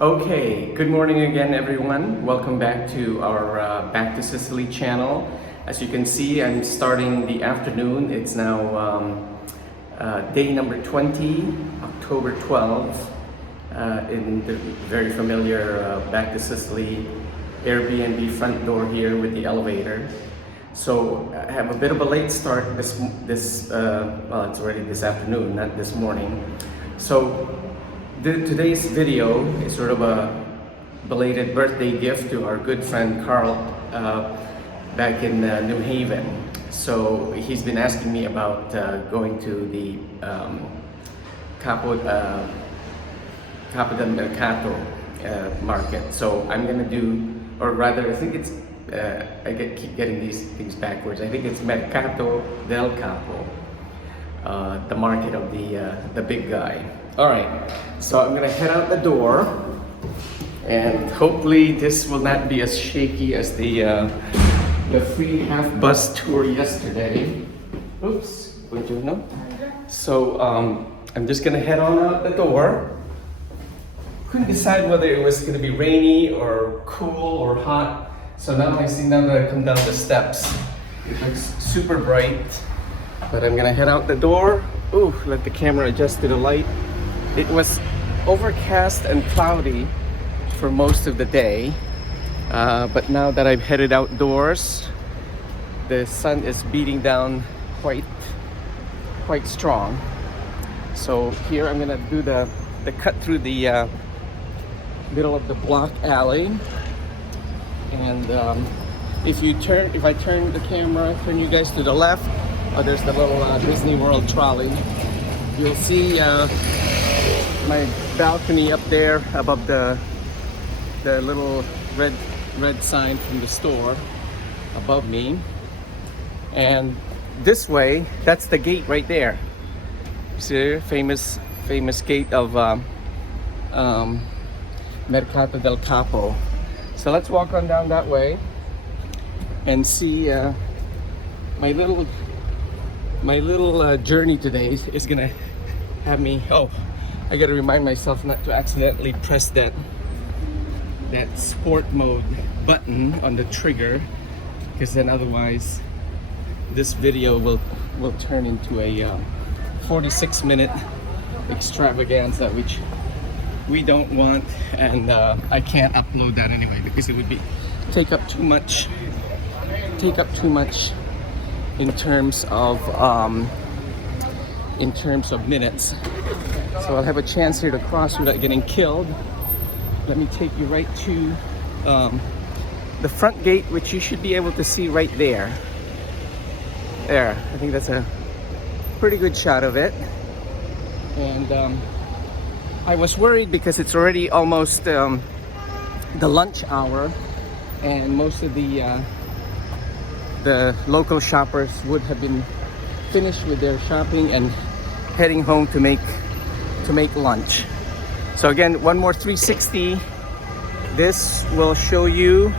Okay, good morning again everyone. Welcome back to our Back to Sicily channel. As you can see, I'm starting the afternoon. It's now day number 20, October 12th, in the very familiar Back to Sicily AirBnb front door here with the elevator. So I have a bit of a late start well, it's already this afternoon, not this morning. So today's video is sort of a belated birthday gift to our good friend Karl back in New Haven. So he's been asking me about going to the Capo del Mercato market. So I'm gonna do, or rather I think it's, keep getting these things backwards. I think it's Mercato del Capo, the market of the big guy. All right, so I'm gonna head out the door, and hopefully this will not be as shaky as the free half bus tour yesterday. Oops, buongiorno. So I'm just gonna head on out the door. Couldn't decide whether it was gonna be rainy or cool or hot. So now I see, now that I come down the steps, it looks super bright. But I'm gonna head out the door. Ooh, let the camera adjust to the light. It was overcast and cloudy for most of the day, but now that I've headed outdoors, the sun is beating down quite strong. So here I'm gonna do the cut through the middle of the block alley, and if I turn the camera, turn you guys to the left, there's the little Disney World trolley. You'll see my balcony up there above the little red sign from the store above me. And this way, that's the gate right there. See, famous gate of Mercato del Capo. So let's walk on down that way and see my little journey today is gonna have me. Oh, I gotta remind myself not to accidentally press that sport mode button on the trigger, because then otherwise this video will turn into a 46-minute extravaganza, which we don't want, and I can't upload that anyway because it would be take up too much in terms of minutes. So I'll have a chance here to cross without getting killed. Let me take you right to the front gate, which you should be able to see right there. There, I think that's a pretty good shot of it. And I was worried because it's already almost the lunch hour, and most of the local shoppers would have been finished with their shopping and heading home to make lunch. So again, one more 360. This will show you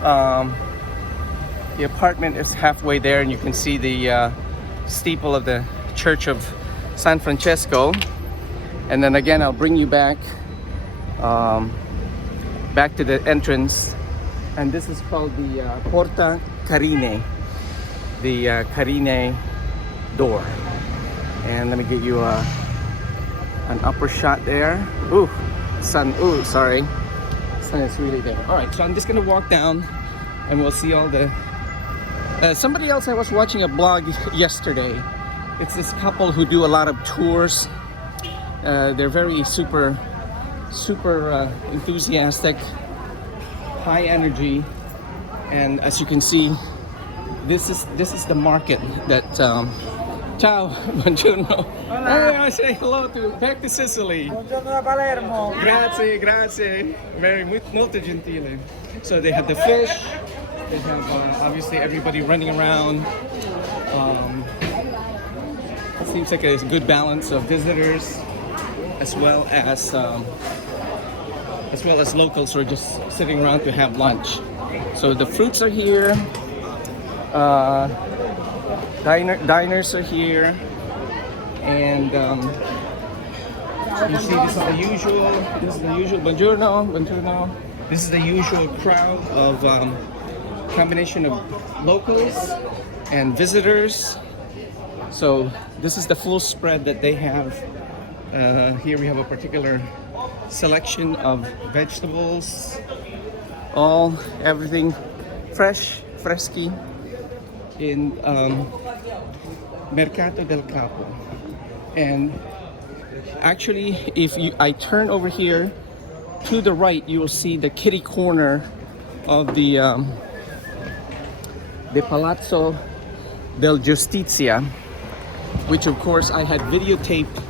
the apartment is halfway there, and you can see the steeple of the Church of San Francesco. And then again, I'll bring you back to the entrance, and this is called the Porta Carine, the Carine door. And let me get you an upper shot there. Ooh, sun. Ooh, sorry, sun is really there. All right, so I'm just gonna walk down, and we'll see all the. Somebody else, I was watching a blog yesterday. It's this couple who do a lot of tours. They're very super enthusiastic, high energy, and as you can see, this is the market that. Ciao, buongiorno. Hola. I say hello to Back to Sicily. Buongiorno da Palermo. Grazie. Molto gentile. So they have the fish. They have obviously everybody running around. It seems like a good balance of visitors, as well as locals who are just sitting around to have lunch. So the fruits are here. Diners are here, and You see, this is the usual. This is the usual. Buongiorno, buongiorno. This is the usual crowd of combination of locals and visitors. So this is the full spread that they have. Here we have a particular selection of vegetables, everything fresh, freschi in Mercato del Capo. And actually, if I turn over here to the right, you will see the kitty corner of the Palazzo del Giustizia, which of course I had videotaped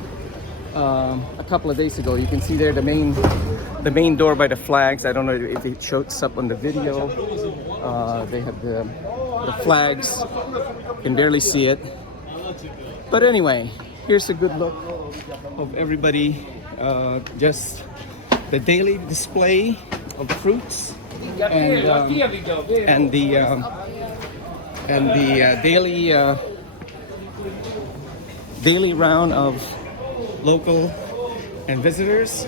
a couple of days ago. You can see there the main door by the flags. I don't know if it shows up on the video. They have the flags. You can barely see it. But anyway, here's a good look of everybody. Just the daily display of fruits and the daily round of local and visitors.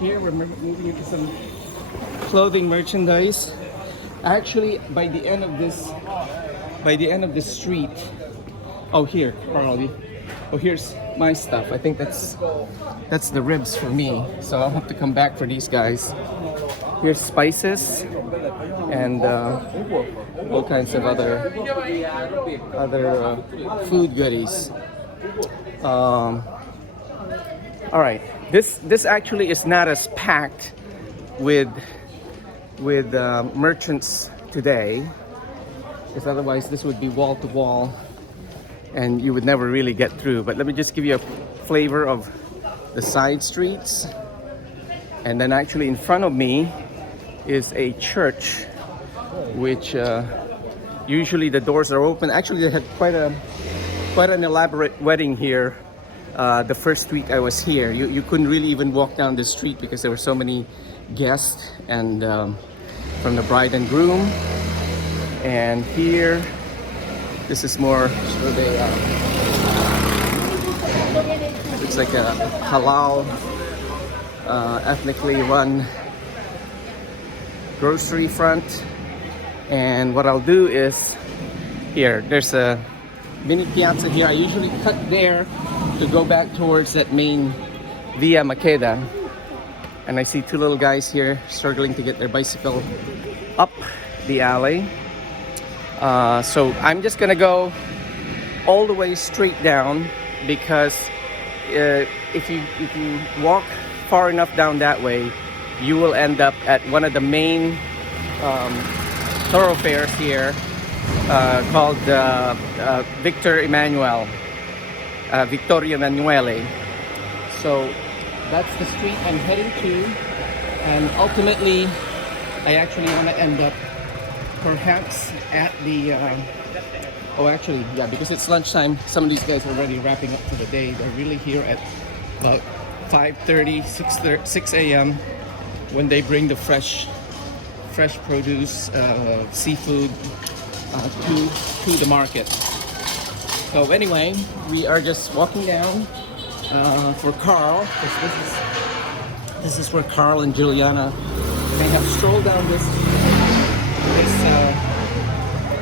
Here we're moving into some clothing merchandise. Actually, by the end of this street, oh here, Carl. Oh, here's my stuff. I think that's the ribs for me. So I'll have to come back for these guys. Here's spices and all kinds of other food goodies. All right, this actually is not as packed with merchants today, because otherwise this would be wall to wall and you would never really get through. But let me just give you a flavor of the side streets. And then actually in front of me is a church, which usually the doors are open. Actually, they had quite an elaborate wedding here the first week I was here. You couldn't really even walk down the street because there were so many guests and from the bride and groom. And here, this is more sort of it's like a halal, ethnically run grocery front. And what I'll do is, there's a mini piazza here. I usually cut there to go back towards that main Via Maqueda. And I see two little guys here struggling to get their bicycle up the alley. So I'm just gonna go all the way straight down, because if you walk far enough down that way, you will end up at one of the main thoroughfares here called Victoria Emanuele. So that's the street I'm heading to, and ultimately I actually want to end up perhaps at the because it's lunchtime. Some of these guys are already wrapping up for the day. They're really here at about 5:30, 6 a.m. when they bring the fresh produce, seafood to the market. So anyway, we are just walking down for Karl. This is where Karl and Juliana may have strolled down this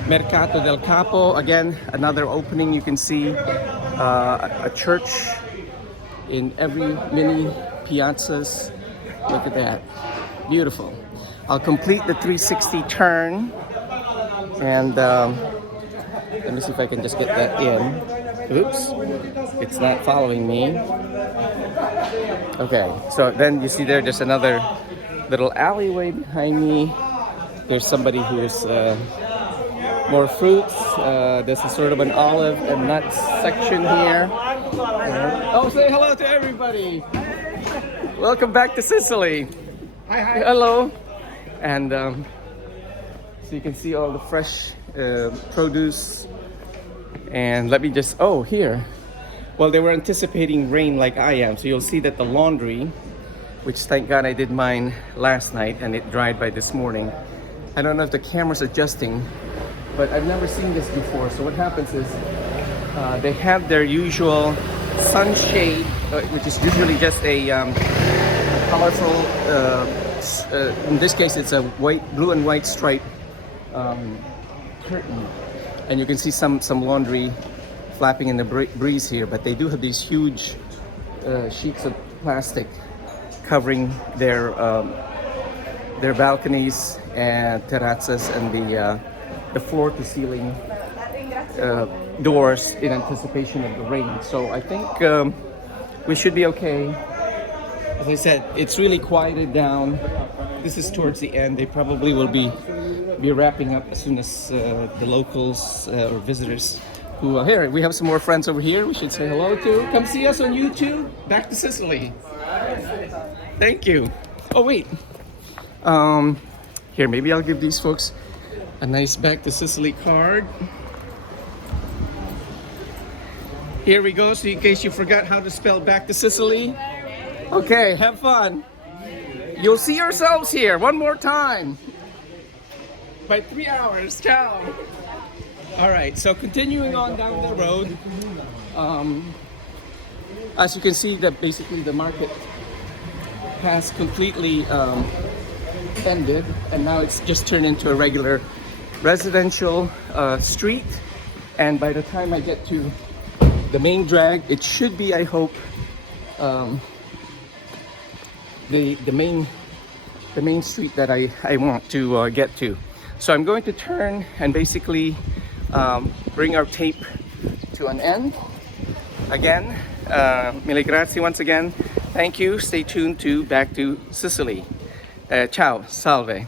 Mercato del Capo. Again, another opening. You can see a church in every mini piazzas. Look at that, beautiful. I'll complete the 360 turn, and let me see if I can just get that in. Oops, it's not following me. Okay, so then you see there's another little alleyway behind me. There's somebody who's more fruits. This is sort of an olive and nuts section here. Oh, say hello to everybody. Welcome back to Sicily. Hi, hi. Hello. And so you can see all the fresh produce. And let me just, here. Well, they were anticipating rain like I am. So you'll see that the laundry, which thank God I did mine last night and it dried by this morning. I don't know if the camera's adjusting, but I've never seen this before. So what happens is they have their usual sunshade which is usually just a colorful. In this case, it's a blue and white stripe curtain, and you can see some laundry flapping in the breeze here. But they do have these huge sheets of plastic covering their balconies and terrazzas and the floor-to-ceiling doors in anticipation of the rain. So I think we should be okay. As I said, it's really quieted down. This is towards the end. They probably will be wrapping up as soon as the locals or visitors who are here. We have some more friends over here we should say hello to. Come see us on YouTube. Back to Sicily. Thank you. Oh wait. Here, maybe I'll give these folks a nice Back to Sicily card. Here we go, so in case you forgot how to spell Back to Sicily. Okay, have fun. You'll see yourselves here one more time. By 3 hours, ciao. All right, so continuing on down the road. As you can see, that basically the market has completely ended, and now it's just turned into a regular residential street. And by the time I get to the main drag, it should be, I hope, the main street that I want to get to. So I'm going to turn and basically bring our tape to an end. Again, mille grazie once again. Thank you. Stay tuned to Back to Sicily. Ciao, salve.